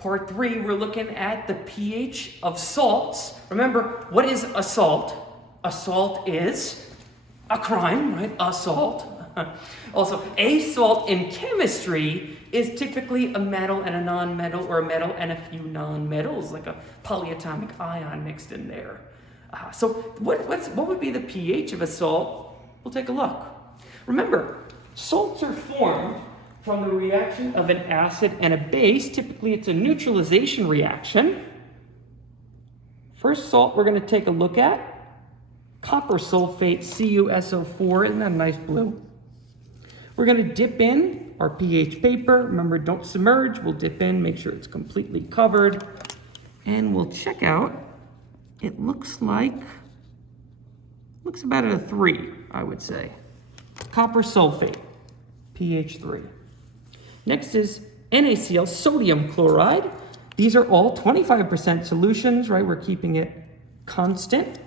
Part 3, we're looking at the pH of salts. Remember, what is a salt? A salt is a crime, right? Assault. Also, a salt in chemistry is typically a metal and a non-metal, or a metal and a few non-metals, like a polyatomic ion mixed in there. So what would be the pH of a salt? We'll take a look. Remember, salts are formed from the reaction of an acid and a base. Typically, it's a neutralization reaction. First salt we're going to take a look at, copper sulfate, CuSO4. Isn't that a nice blue? We're going to dip in our pH paper. Remember, don't submerge. We'll dip in, make sure it's completely covered, and we'll check out. It looks about at a 3, I would say. Copper sulfate, pH 3. Next is NaCl, sodium chloride. These are all 25% solutions, right? We're keeping it constant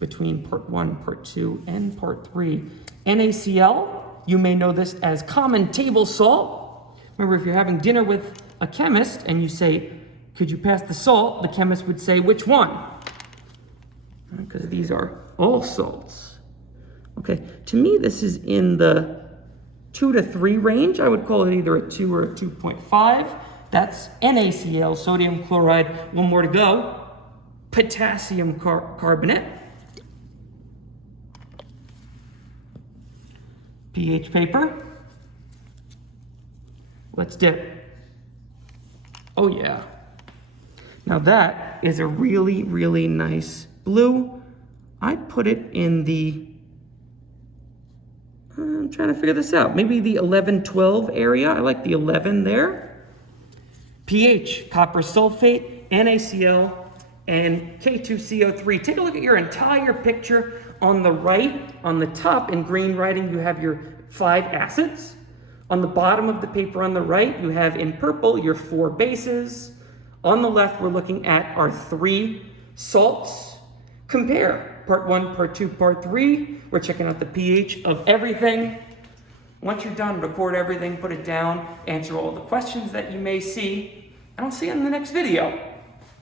between part 1, part 2, and part 3. NaCl, you may know this as common table salt. Remember, if you're having dinner with a chemist and you say, could you pass the salt? The chemist would say, which one? Because these are all salts. Okay, to me, this is in the 2 to 3 range. I would call it either a 2 or a 2.5. That's NaCl, sodium chloride. One more to go. Potassium carbonate. pH paper. Let's dip. Oh yeah. Now that is a really, really nice blue. I'd put it in the, I'm trying to figure this out, maybe the 11, 12 area. I like the 11 there. pH, copper sulfate, NaCl, and K2CO3. Take a look at your entire picture. On the right, on the top in green writing, you have your 5 acids. On the bottom of the paper on the right, you have in purple your 4 bases. On the left, we're looking at our 3 salts. Compare part 1, part 2, part 3. We're checking out the pH of everything. Once you're done, record everything, put it down, answer all the questions that you may see, and I'll see you in the next video.